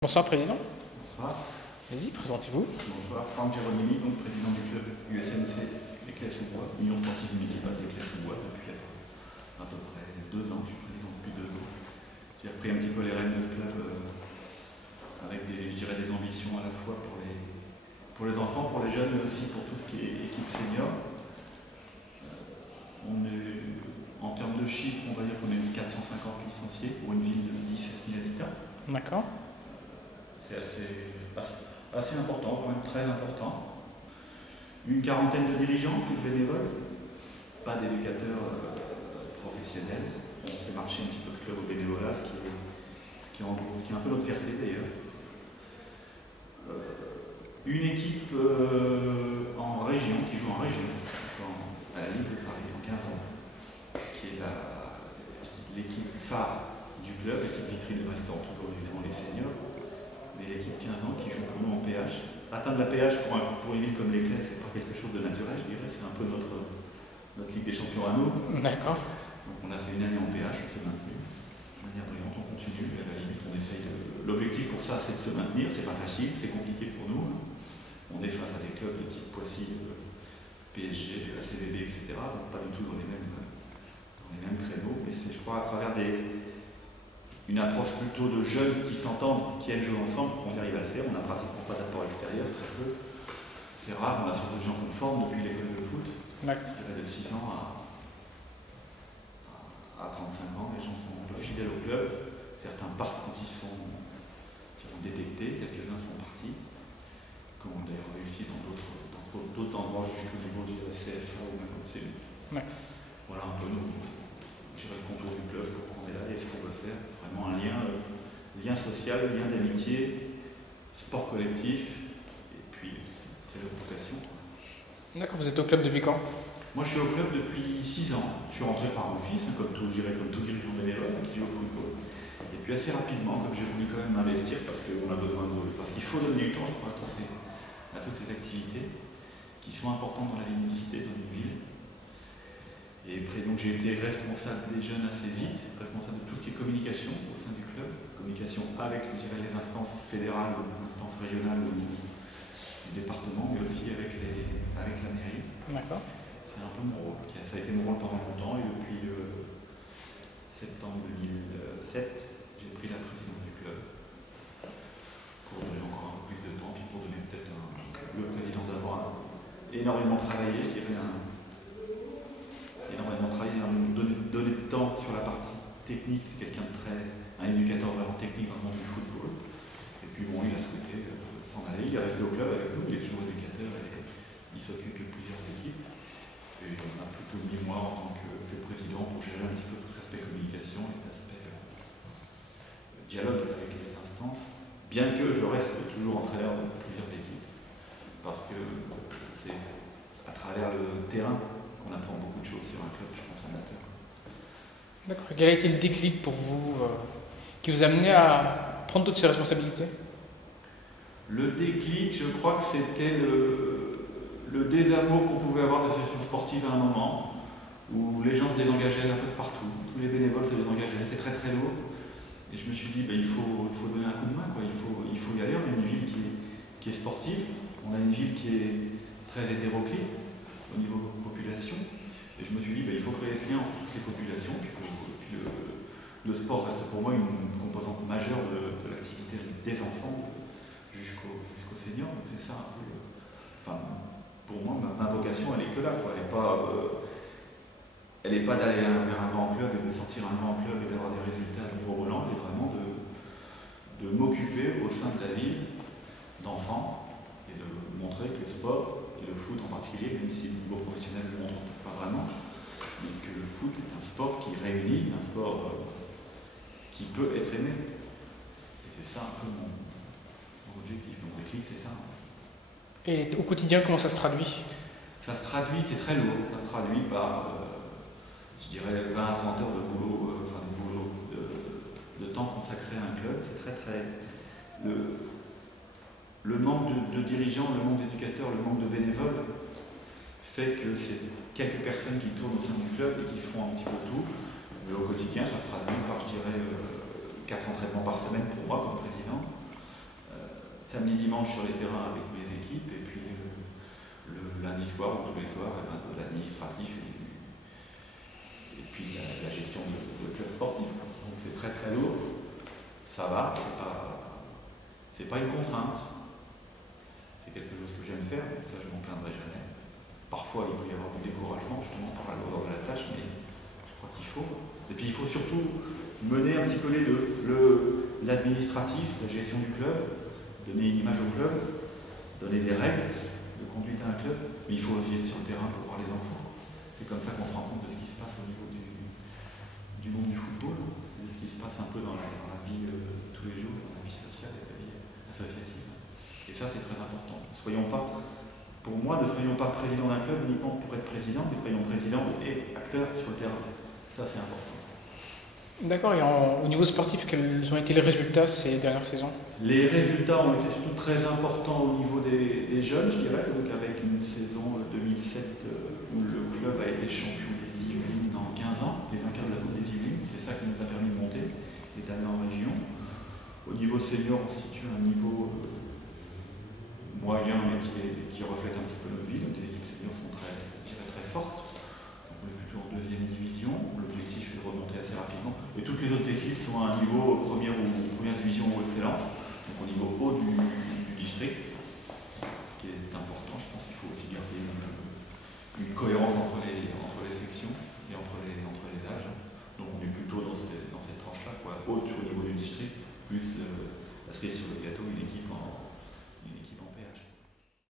Bonsoir Président. Bonsoir. Vas-y, présentez-vous. Bonsoir, Franck Géronimi, donc président du club USMC Les Clés-sous-Bois, Union sportive municipale des Clés-sous-Bois depuis à peu près 2 ans. Je suis président depuis 2 ans. J'ai repris un petit peu les rênes de ce club avec je dirais des ambitions à la fois pour les enfants, pour les jeunes, mais aussi pour tout ce qui est équipe senior. En termes de chiffres, on va dire qu'on est 450 licenciés pour une ville de 17 000 habitants. D'accord. C'est assez important, quand même très important. Une quarantaine de dirigeants, plus bénévoles, pas d'éducateurs professionnels. On fait marcher un petit peu ce club au bénévolat, ce qui est un peu notre fierté d'ailleurs. Une équipe en région, qui joue en région, à la Ligue de Paris en 15 ans, qui est l'équipe phare du club, l'équipe vitrine de restaurant, toujours devant les seniors. Mais l'équipe 15 ans qui joue pour nous en PH. Atteindre la PH pour une ville comme les Clés, c'est pas quelque chose de naturel, je dirais, c'est un peu notre Ligue des Champions à nous. D'accord. Donc on a fait une année en PH, on s'est maintenu. De manière brillante, on continue, à la limite, on essaye L'objectif pour ça, c'est de se maintenir, c'est pas facile, c'est compliqué pour nous. On est face à des clubs de type Poissy, PSG, ACVB, etc. Donc pas du tout dans les mêmes créneaux, mais c'est, je crois, à travers une approche plutôt de jeunes qui s'entendent, qui aiment jouer ensemble, on y arrive à le faire. On n'a pratiquement pas d'apport extérieur, très peu. C'est rare, on a surtout des gens qu'on forme depuis l'école de foot. De 6 ans à 35 ans, les gens sont un peu fidèles au club. Certains partent quand ils sont détectés, quelques-uns sont partis, comme on a d'ailleurs réussi dans d'autres endroits jusqu'au niveau de la CFA ou même au CU. Voilà un peu le contour du club, pourquoi on est là et ce qu'on veut faire. Vraiment un lien social, un lien d'amitié, sport collectif, et puis c'est la vocation. D'accord, vous êtes au club depuis quand? Moi je suis au club depuis 6 ans. Je suis rentré par mon fils, comme tout dirigeant bénévole qui joue au football. Et puis assez rapidement, comme j'ai voulu quand même m'investir, parce qu'il faut donner du temps, je crois, à toutes ces activités qui sont importantes dans la vie d'une cité, dans une ville. Et après, donc j'ai été responsable des jeunes assez vite, responsable de tout ce qui est communication au sein du club, communication avec, je dirais, les instances fédérales ou les instances régionales au niveau du département, mais aussi avec la mairie. D'accord. C'est un peu mon rôle. Ça a été mon rôle pendant longtemps, et depuis septembre 2007, j'ai pris la présidence du club pour donner encore un peu plus de temps, puis pour donner peut-être le président d'avoir énormément travaillé, je dirais énormément travaillé, donner de temps sur la partie technique. C'est quelqu'un un éducateur vraiment technique dans le monde du football. Et puis bon, il a souhaité s'en aller, il est resté au club avec nous, il est toujours éducateur et il s'occupe de plusieurs équipes. Et on a plutôt mis moi en tant que président pour gérer un petit peu tout cet aspect communication et cet aspect dialogue avec les instances, bien que je reste toujours entraîneur de plusieurs équipes, parce que c'est à travers le terrain qu'on apprend beaucoup de choses sur un club, je pense, amateur. D'accord. Quel a été le déclic pour vous qui vous a amené à prendre toutes ces responsabilités? Le déclic, je crois que c'était le désamour qu'on pouvait avoir des associations sportives à un moment, où les gens se désengageaient un peu de partout, tous les bénévoles se désengageaient, c'est très très lourd. Et je me suis dit, il faut donner un coup de main, quoi. Il faut y aller. On a une ville qui est sportive, on a une ville qui est très hétéroclite au niveau population. Et je me suis dit, il faut créer ce lien entre toutes les populations. Puis le sport reste pour moi une composante majeure de l'activité des enfants jusqu'au senior. Donc c'est ça un peu. Pour moi, ma vocation, elle est que là, quoi. Elle n'est pas d'aller vers un grand club et de sortir un grand club et d'avoir des résultats mirobolants. Elle est vraiment de m'occuper au sein de la ville d'enfants et de montrer que le sport, et le foot en particulier, même si le niveau professionnel ne le montre pas vraiment, mais que le foot est un sport qui réunit, un sport qui peut être aimé. Et c'est ça un peu mon objectif. Mon déclic, c'est ça. Et au quotidien, comment ça se traduit? Ça se traduit, c'est très lourd, ça se traduit par, je dirais, 20 à 30 heures de boulot, de temps consacré à un club. C'est très. Le manque de dirigeants, le manque d'éducateurs, le manque de bénévoles fait que c'est quelques personnes qui tournent au sein du club et qui font un petit peu tout. Mais au quotidien, ça se traduit par, je dirais, 4 entraînements par semaine pour moi comme président. samedi, dimanche sur les terrains avec les équipes, et puis le lundi soir ou tous les soirs, de l'administratif et puis la gestion de club sportif. Donc c'est très très lourd, ça va, c'est pas une contrainte, c'est quelque chose que j'aime faire, ça je m'en plaindrai jamais. Parfois il peut y avoir du découragement justement par la lourdeur de la tâche, mais je crois qu'il faut. Et puis il faut surtout mener un petit peu les deux, l'administratif, la gestion du club, donner une image au club, donner des règles de conduite à un club, mais il faut aussi être sur le terrain pour voir les enfants. C'est comme ça qu'on se rend compte de ce qui se passe au niveau du monde du football, de ce qui se passe un peu dans la vie de tous les jours, dans la vie sociale et la vie associative. Et ça c'est très important. Pour moi, ne soyons pas président d'un club uniquement pour être président, mais soyons président et acteurs sur le terrain. Ça c'est important. D'accord, et au niveau sportif, quels ont été les résultats ces dernières saisons? Les résultats ont été surtout très importants au niveau des jeunes, je dirais, donc avec une saison 2007 où le club a été champion des Yvelines dans 15 ans, les vainqueurs de la Coupe des Yvelines, c'est ça qui nous a permis de monter, et d'aller en région. Au niveau senior, on se situe à un niveau moyen, mais qui reflète un petit peu notre vie, donc les équipes seniors sont très fortes. On est plutôt en deuxième division, l'objectif est de remonter assez rapidement. Et toutes les autres équipes sont à un niveau première division ou excellence, donc au niveau haut du district. Ce qui est important, je pense qu'il faut aussi garder une cohérence entre